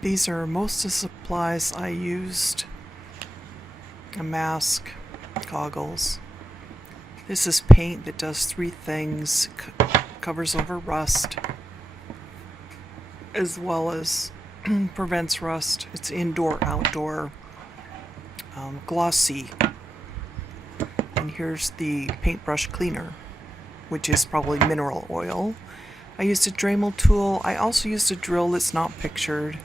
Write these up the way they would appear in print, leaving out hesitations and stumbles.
These are most of the supplies I used. A mask, goggles. This is paint that does three things. Covers over rust, as well as prevents rust. It's indoor, outdoor, glossy. And here's the paintbrush cleaner, which is probably mineral oil. I used a Dremel tool. I also used a drill that's not pictured.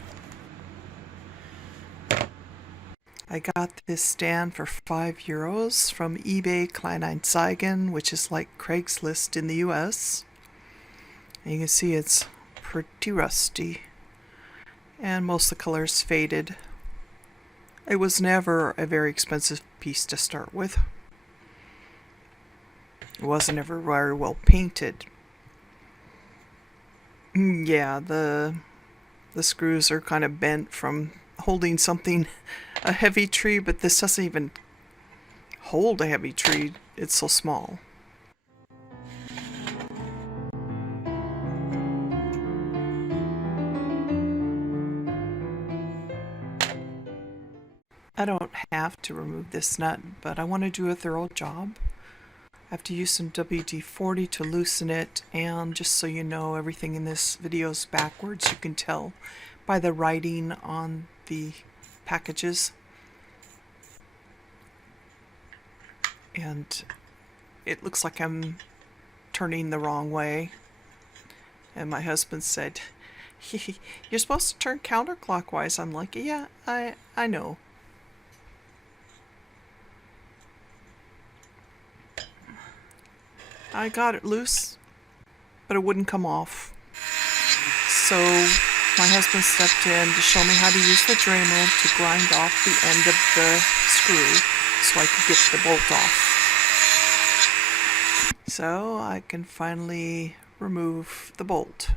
I got this stand for €5 from eBay Kleinanzeigen, which is like Craigslist in the US. And you can see it's pretty rusty. And most of the colors faded. It was never a very expensive piece to start with. It wasn't ever very well painted. Yeah, the screws are kind of bent from holding something, a heavy tree, but this doesn't even hold a heavy tree. It's so small. I don't have to remove this nut, but I want to do a thorough job. I have to use some WD-40 to loosen it, and just so you know, everything in this video is backwards. You can tell by the writing on the packages. And it looks like I'm turning the wrong way. And my husband said, "You're supposed to turn counterclockwise." I'm like, "Yeah, I know." I got it loose, but it wouldn't come off. So my husband stepped in to show me how to use the Dremel to grind off the end of the screw so I could get the bolt off. So I can finally remove the bolt.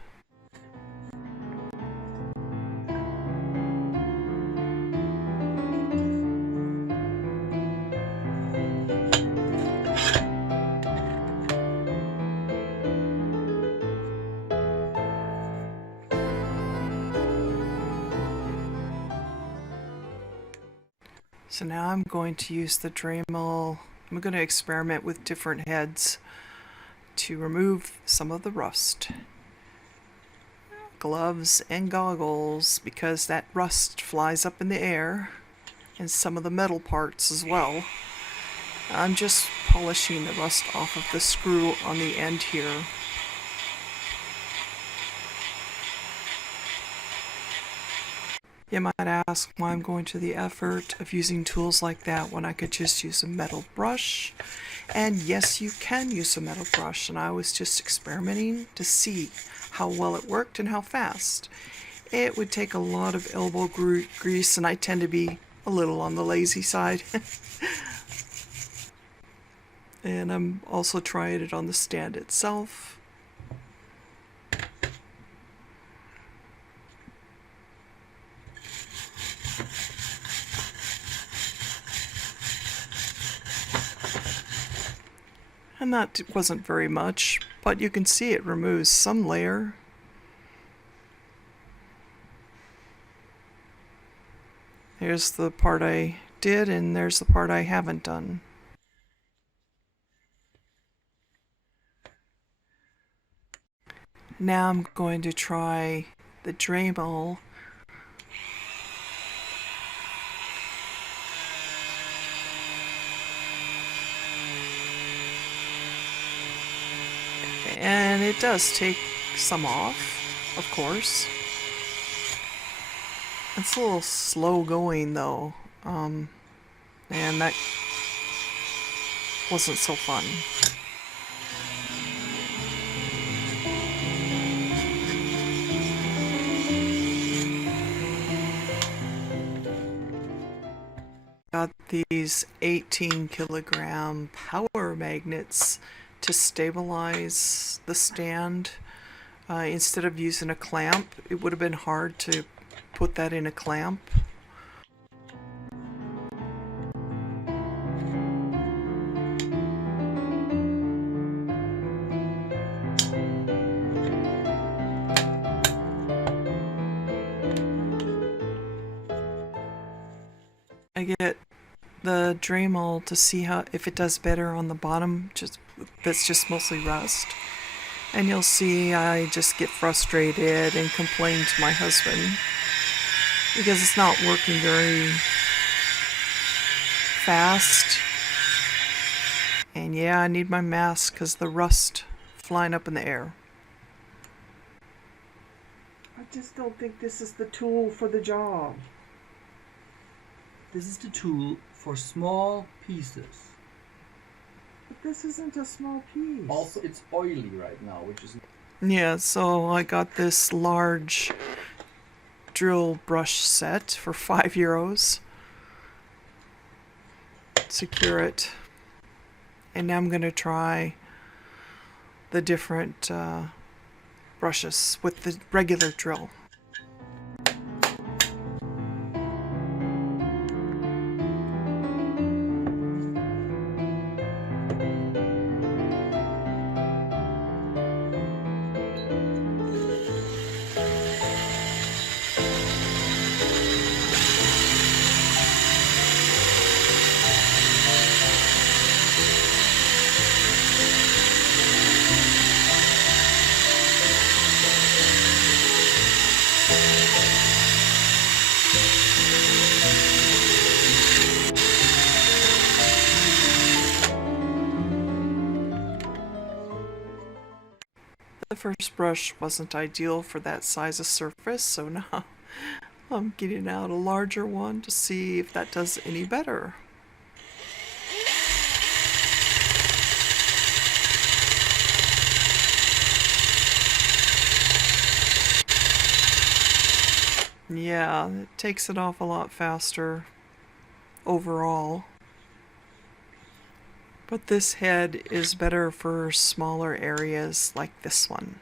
So now I'm going to use the Dremel. I'm going to experiment with different heads to remove some of the rust. Gloves and goggles, because that rust flies up in the air, and some of the metal parts as well. I'm just polishing the rust off of the screw on the end here. You might ask why I'm going to the effort of using tools like that when I could just use a metal brush. And yes, you can use a metal brush, and I was just experimenting to see how well it worked and how fast. It would take a lot of elbow grease, and I tend to be a little on the lazy side. And I'm also trying it on the stand itself. And that wasn't very much, but you can see it removes some layer. Here's the part I did, and there's the part I haven't done. Now I'm going to try the Dremel. And it does take some off, of course. It's a little slow going though, and that wasn't so fun. Got these 18-kilogram power magnets to stabilize the stand. Instead of using a clamp, it would have been hard to put that in a clamp. I get the Dremel to see how if it does better on the bottom, just that's just mostly rust. And you'll see I just get frustrated and complain to my husband because it's not working very fast. And yeah, I need my mask because the rust flying up in the air. I just don't think this is the tool for the job. This is the tool for small pieces. But this isn't a small piece. Also, it's oily right now, which is... Yeah, so I got this large drill brush set for €5. Secure it. And now I'm going to try the different brushes with the regular drill. The first brush wasn't ideal for that size of surface, so now I'm getting out a larger one to see if that does any better. Yeah, it takes it off a lot faster overall. But this head is better for smaller areas like this one.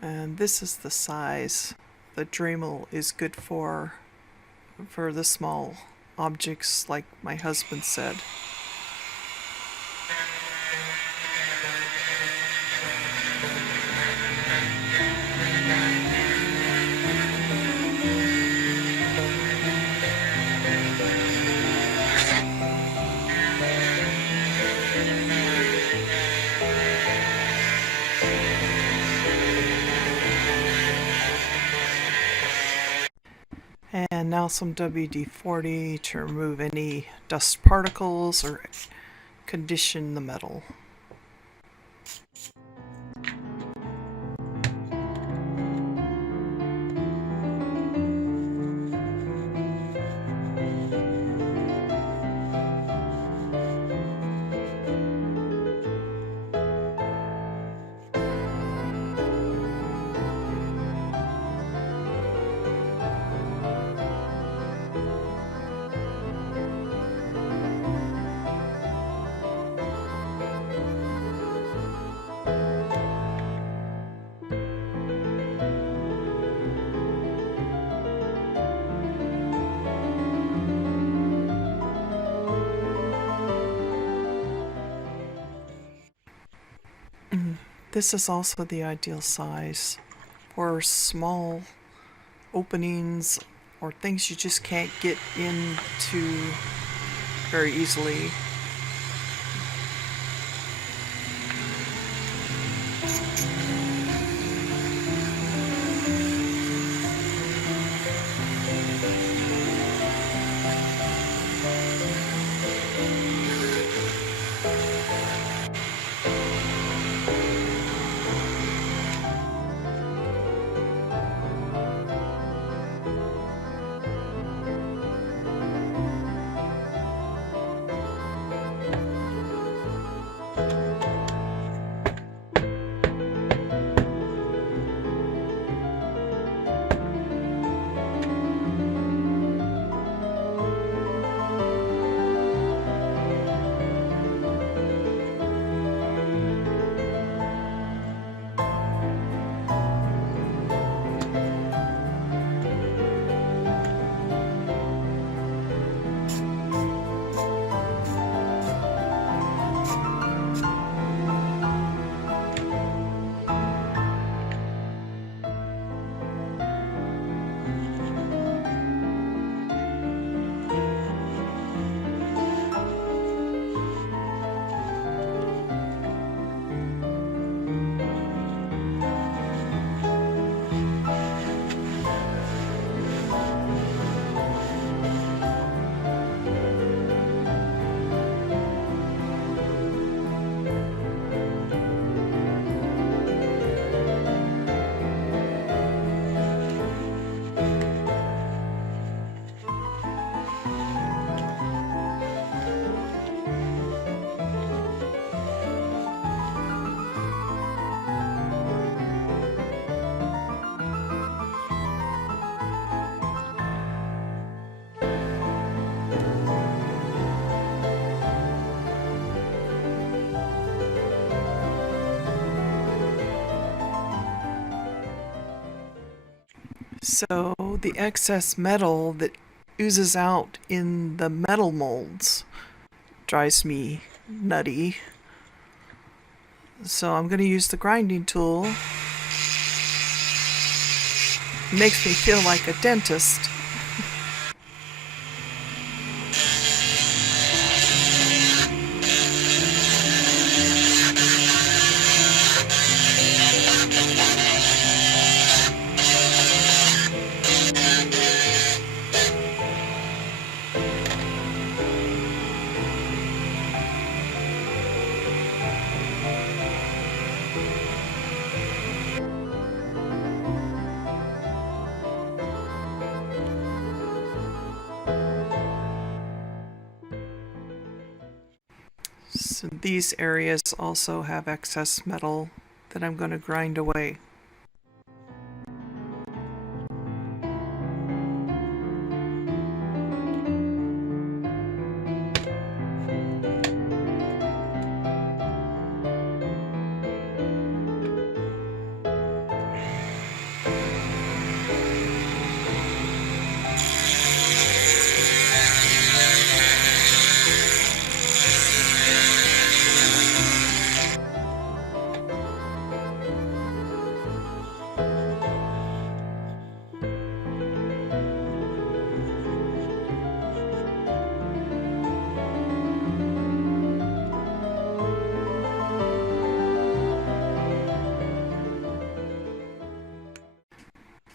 And this is the size the Dremel is good for the small objects like my husband said. And now some WD-40 to remove any dust particles or condition the metal. This is also the ideal size for small openings or things you just can't get into very easily. So the excess metal that oozes out in the metal molds drives me nutty. So I'm going to use the grinding tool. It makes me feel like a dentist. So these areas also have excess metal that I'm going to grind away.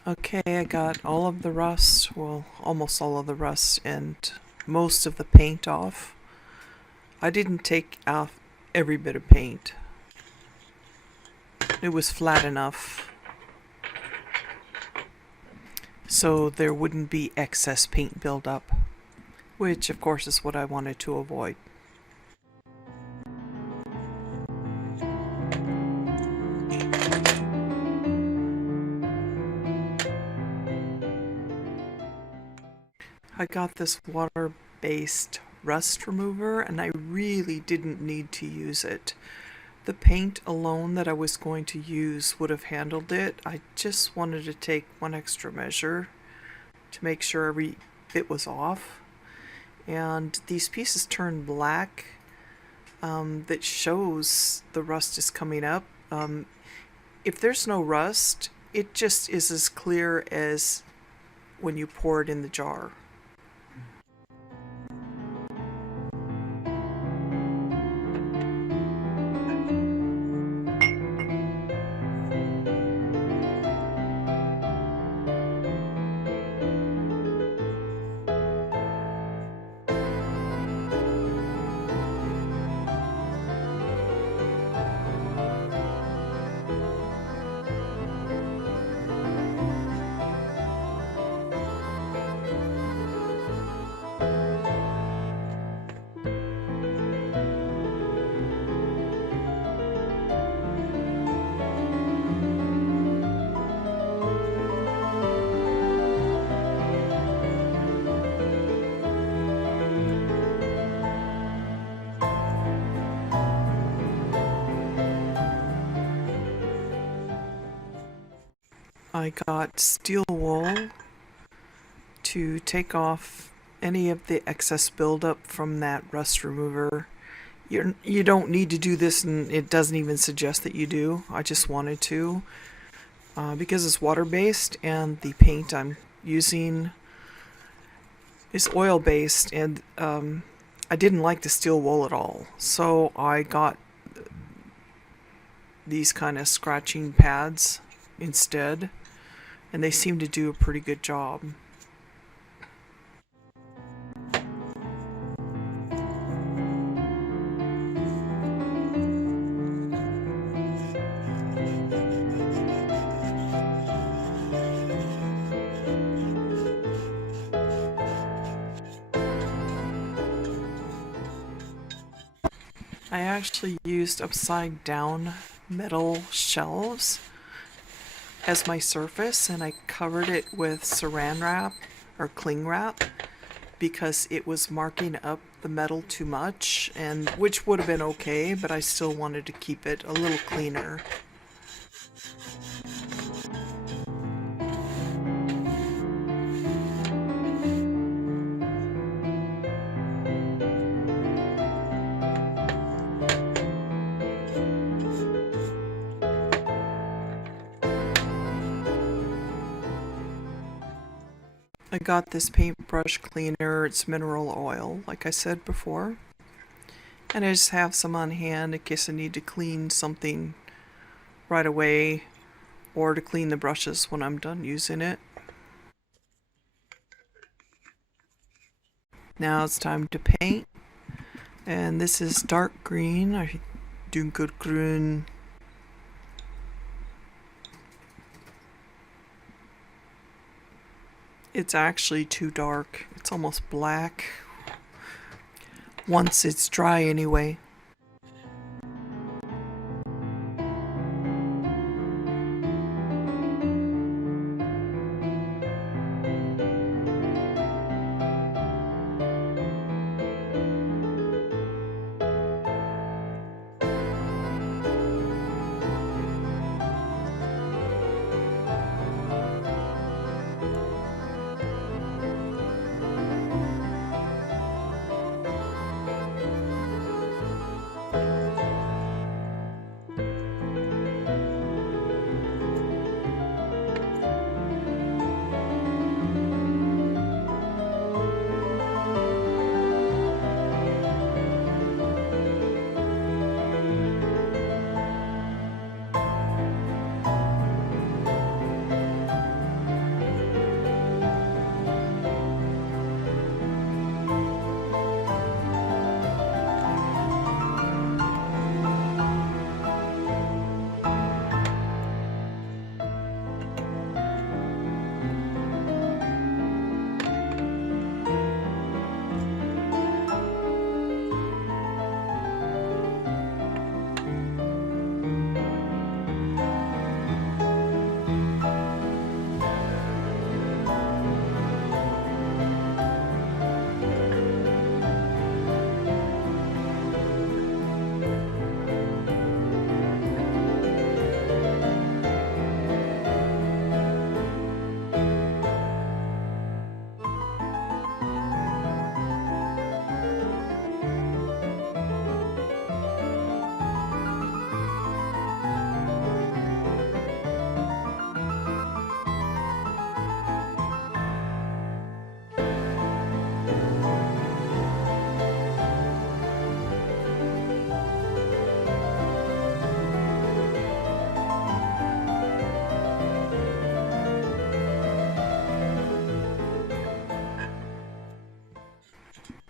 Okay, I got all of the rust, well, almost all of the rust and most of the paint off. I didn't take off every bit of paint. It was flat enough so there wouldn't be excess paint buildup, which of course is what I wanted to avoid. I got this water-based rust remover and I really didn't need to use it. The paint alone that I was going to use would have handled it. I just wanted to take one extra measure to make sure every bit was off. And these pieces turn black. That shows the rust is coming up. If there's no rust, it just is as clear as when you pour it in the jar. I got steel wool to take off any of the excess buildup from that rust remover. You don't need to do this, and it doesn't even suggest that you do. I just wanted to because it's water-based and the paint I'm using is oil-based, and I didn't like the steel wool at all. So I got these kind of scratching pads instead, and they seem to do a pretty good job. I actually used upside down metal shelves as my surface, and I covered it with saran wrap or cling wrap because it was marking up the metal too much, and which would have been okay, but I still wanted to keep it a little cleaner. got this paintbrush cleaner. It's mineral oil, like I said before. And I just have some on hand in case I need to clean something right away or to clean the brushes when I'm done using it. Now it's time to paint. And this is dark green. I dunkelgrün. It's actually too dark. It's almost black. Once it's dry anyway.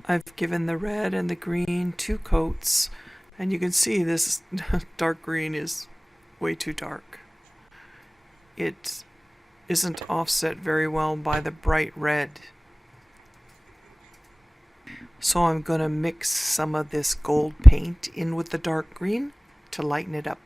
I've given the red and the green 2 coats, and you can see this dark green is way too dark. It isn't offset very well by the bright red. So I'm going to mix some of this gold paint in with the dark green to lighten it up.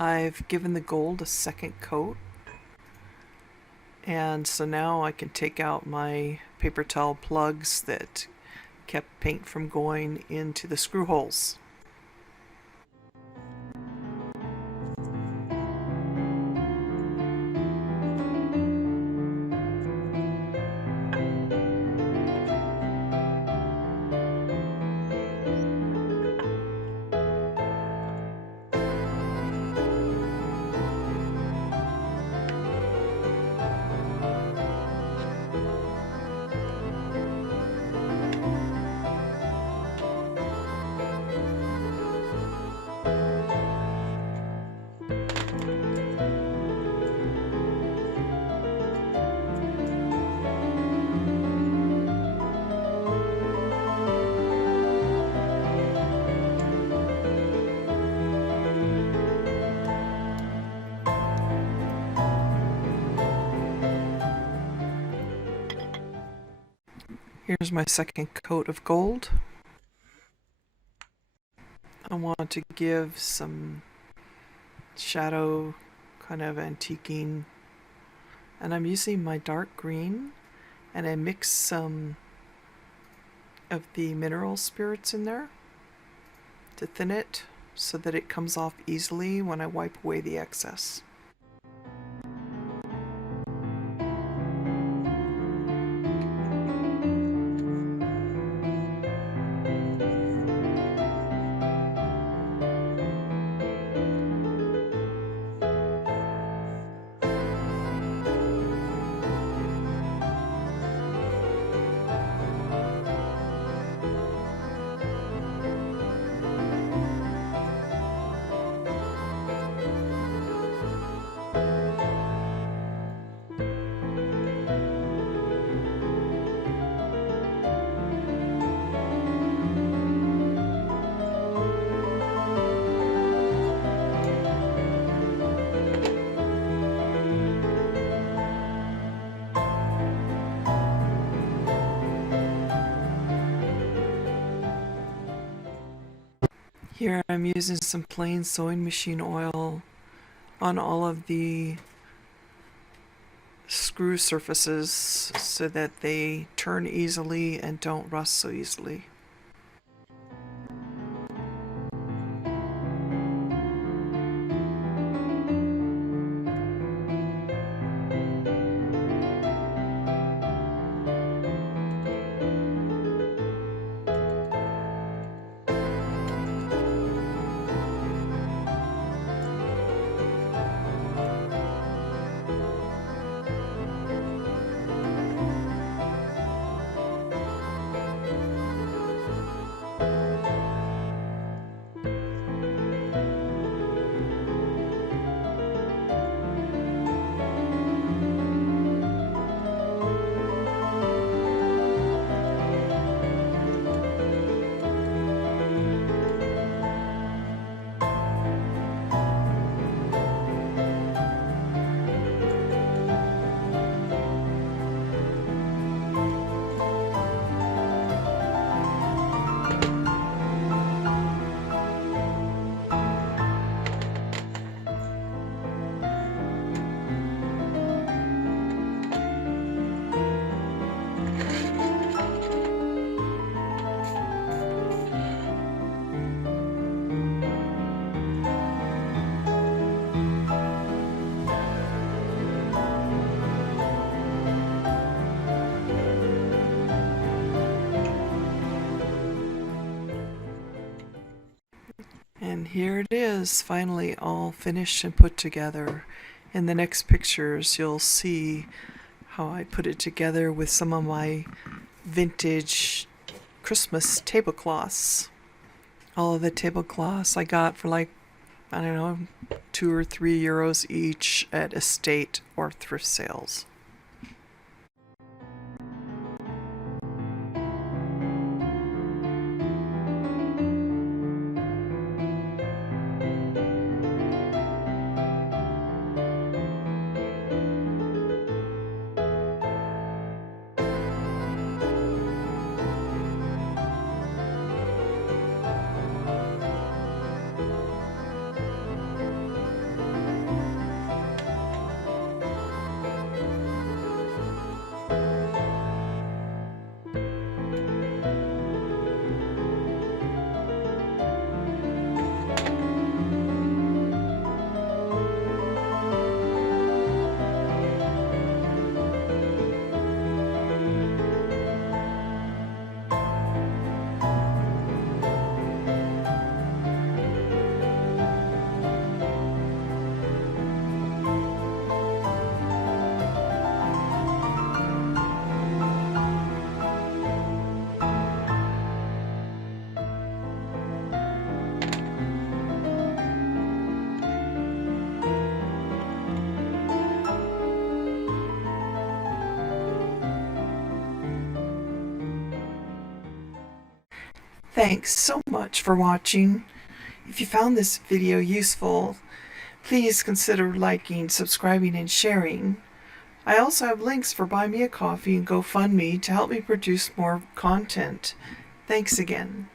I've given the gold a second coat, and so now I can take out my paper towel plugs that kept paint from going into the screw holes. Here's my second coat of gold. I want to give some shadow, kind of antiquing, and I'm using my dark green, and I mix some of the mineral spirits in there to thin it so that it comes off easily when I wipe away the excess. Here I'm using some plain sewing machine oil on all of the screw surfaces so that they turn easily and don't rust so easily. And here it is, finally all finished and put together. In the next pictures, you'll see how I put it together with some of my vintage Christmas tablecloths. All of the tablecloths I got for like, I don't know, €2 or €3 each at estate or thrift sales. Thanks so much for watching. If you found this video useful, please consider liking, subscribing, and sharing. I also have links for Buy Me a Coffee and GoFundMe to help me produce more content. Thanks again.